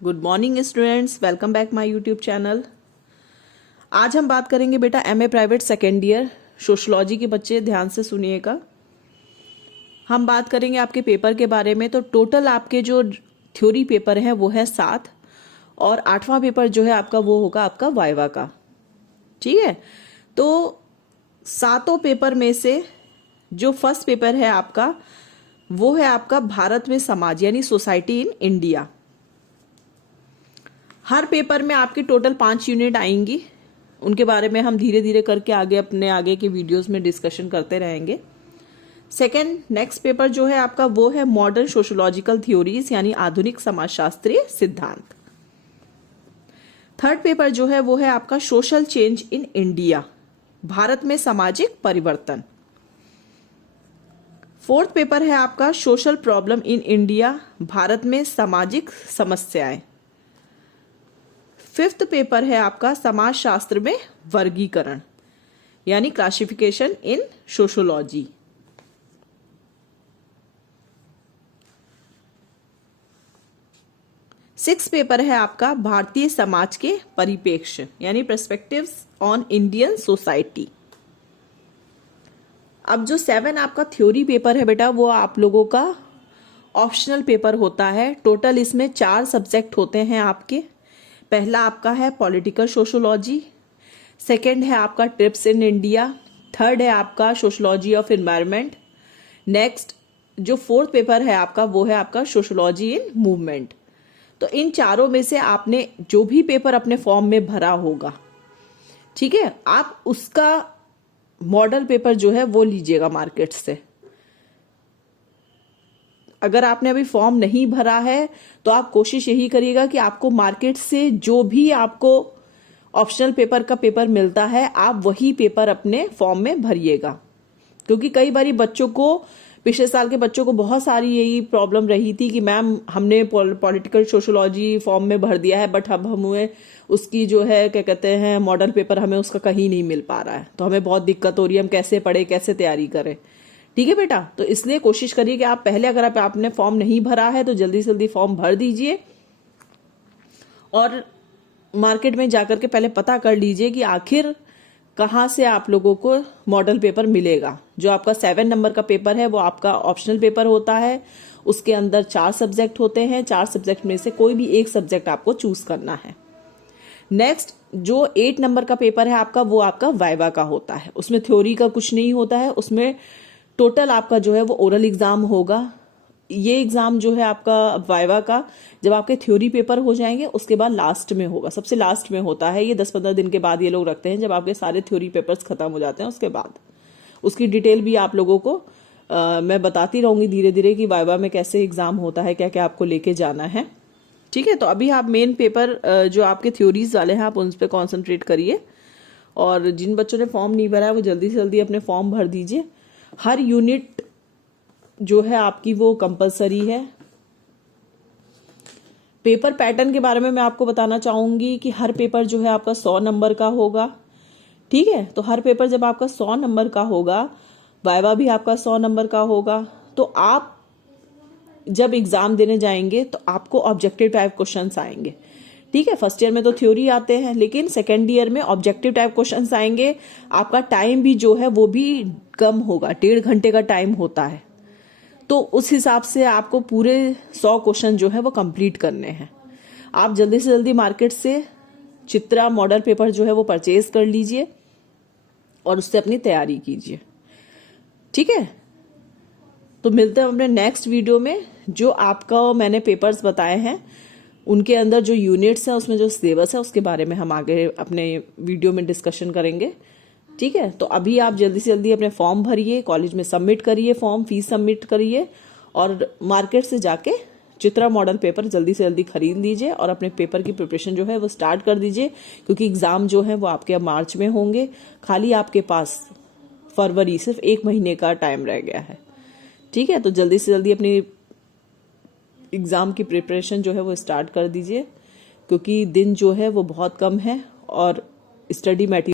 Good morning students, welcome back my YouTube channel. आज हम बात करेंगे बेटा MA private second year sociology के बच्चे ध्यान से सुनिएगा। हम बात करेंगे आपके पेपर के बारे में। तो टोटल आपके जो थ्योरी पेपर हैं वो है 7 और 8वां पेपर जो है आपका वो होगा आपका वाइवा का। ठीक है, तो 7 पेपर में से जो फर्स्ट पेपर है आपका वो है आपका भारत में समाज यानी society in India. Her paper में आपकी टोटल 5 यूनिट आएंगी, उनके बारे में हम धीरे धीरे करके आगे के वीडियोस में डिस्कशन करते रहेंगे। सेकेंड नेक्स्ट पेपर जो है आपका वो है मॉडर्न सोशोलॉजिकल थ्योरीज यानी आधुनिक समाजशास्त्रीय सिद्धांत। थर्ड पेपर जो है वो है आपका social change in India, Bharat में सामाजिक परिवर्तन। फोर्थ पेपर है आपका social problem in India, Bharat में सामाजिक समस्याएं। फिफ्थ पेपर है आपका समाजशास्त्र में वर्गीकरण यानी क्लासिफिकेशन इन सोशोलॉजी। सिक्स पेपर है आपका भारतीय समाज के परिप्रेक्ष्य यानी पर्सपेक्टिव्स ऑन इंडियन सोसाइटी। अब जो 7 आपका थ्योरी पेपर है बेटा वो आप लोगों का ऑप्शनल पेपर होता है। टोटल इसमें 4 सब्जेक्ट होते हैं आपके। पहला आपका है पॉलिटिकल सोशोलॉजी, सेकंड है आपका ट्रिप्स इन इंडिया, थर्ड है आपका सोशोलॉजी ऑफ एनवायरनमेंट। नेक्स्ट जो फोर्थ पेपर है आपका वो है आपका सोशोलॉजी इन मूवमेंट। तो इन चारों में से आपने जो भी पेपर अपने फॉर्म में भरा होगा, ठीक है, आप उसका मॉडल पेपर जो है वो लीजिएगा मार्केट से। अगर आपने अभी फॉर्म नहीं भरा है तो आप कोशिश यही करिएगा कि आपको मार्केट से जो भी आपको ऑप्शनल पेपर का पेपर मिलता है आप वही पेपर अपने फॉर्म में भरिएगा। क्योंकि कई बारी बच्चों को, पिछले साल के बच्चों को बहुत सारी यही प्रॉब्लम रही थी कि मैम हमने पॉलिटिकल सोशोलॉजी फॉर्म में भर दिया है बट अब हमें उसकी जो है क्या कहते हैं मॉडल पेपर हमें उसका कहीं नहीं मिल पा रहा है, तो हमें बहुत दिक्कत हो रही है, हम कैसे पढ़े कैसे तैयारी करें। ठीक है बेटा, तो इसलिए कोशिश करिए कि आप पहले अगर आपने फॉर्म नहीं भरा है तो जल्दी से जल्दी फॉर्म भर दीजिए और मार्केट में जाकर के पहले पता कर लीजिए कि आखिर कहाँ से आप लोगों को मॉडल पेपर मिलेगा। जो आपका 7 नंबर का पेपर है वो आपका ऑप्शनल पेपर होता है, उसके अंदर 4 सब्जेक्ट होते हैं। 4 सब्जेक्ट में से कोई भी एक सब्जेक्ट आपको चूज करना है। नेक्स्ट जो 8 नंबर का पेपर है आपका वो आपका वाइवा का होता है। उसमें थ्योरी का कुछ नहीं होता है, उसमें टोटल आपका जो है वो ओरल एग्जाम होगा। ये एग्जाम जो है आपका वाइवा का जब आपके थ्योरी पेपर हो जाएंगे उसके बाद लास्ट में होगा, सबसे लास्ट में होता है। ये 10-15 दिन के बाद ये लोग रखते हैं, जब आपके सारे थ्योरी पेपर्स खत्म हो जाते हैं उसके बाद। उसकी डिटेल भी आप लोगों को मैं बताती रहूंगी धीरे धीरे कि वाइवा में कैसे एग्जाम होता है, क्या क्या आपको लेके जाना है। ठीक है, तो अभी आप मेन पेपर जो आपके थ्योरीज वाले हैं आप उन पर कॉन्सेंट्रेट करिए और जिन बच्चों ने फॉर्म नहीं भरा है वो जल्दी से जल्दी अपने फॉर्म भर दीजिए। हर यूनिट जो है आपकी वो कंपलसरी है। पेपर पैटर्न के बारे में मैं आपको बताना चाहूंगी कि हर पेपर जो है आपका 100 नंबर का होगा। ठीक है, तो हर पेपर जब आपका 100 नंबर का होगा, वाइवा भी आपका 100 नंबर का होगा, तो आप जब एग्जाम देने जाएंगे तो आपको ऑब्जेक्टिव टाइप क्वेश्चंस आएंगे। ठीक है, फर्स्ट ईयर में तो थ्योरी आते हैं लेकिन सेकेंड ईयर में ऑब्जेक्टिव टाइप क्वेश्चंस आएंगे। आपका टाइम भी जो है वो भी कम होगा, 1.5 घंटे का टाइम होता है। तो उस हिसाब से आपको पूरे 100 क्वेश्चन जो है वो कंप्लीट करने हैं। आप जल्दी से जल्दी मार्केट से चित्रा मॉडल पेपर जो है वो परचेज कर लीजिए और उससे अपनी तैयारी कीजिए। ठीक है, तो मिलते हैं अपने नेक्स्ट वीडियो में। जो आपका मैंने पेपर्स बताए हैं उनके अंदर जो यूनिट्स हैं उसमें जो सिलेबस है उसके बारे में हम आगे अपने वीडियो में डिस्कशन करेंगे। ठीक है, तो अभी आप जल्दी से जल्दी अपने फॉर्म भरिए, कॉलेज में सबमिट करिए, फॉर्म फीस सबमिट करिए और मार्केट से जाके चित्रा मॉडल पेपर जल्दी से जल्दी खरीद लीजिए और अपने पेपर की प्रिपरेशन जो है वो स्टार्ट कर दीजिए। क्योंकि एग्जाम जो है वो आपके अब मार्च में होंगे, खाली आपके पास फरवरी सिर्फ 1 महीने का टाइम रह गया है। ठीक है, तो जल्दी से जल्दी अपनी एग्जाम की प्रिपरेशन जो है वो स्टार्ट कर दीजिए क्योंकि दिन जो है वो बहुत कम है और स्टडी मटेरियल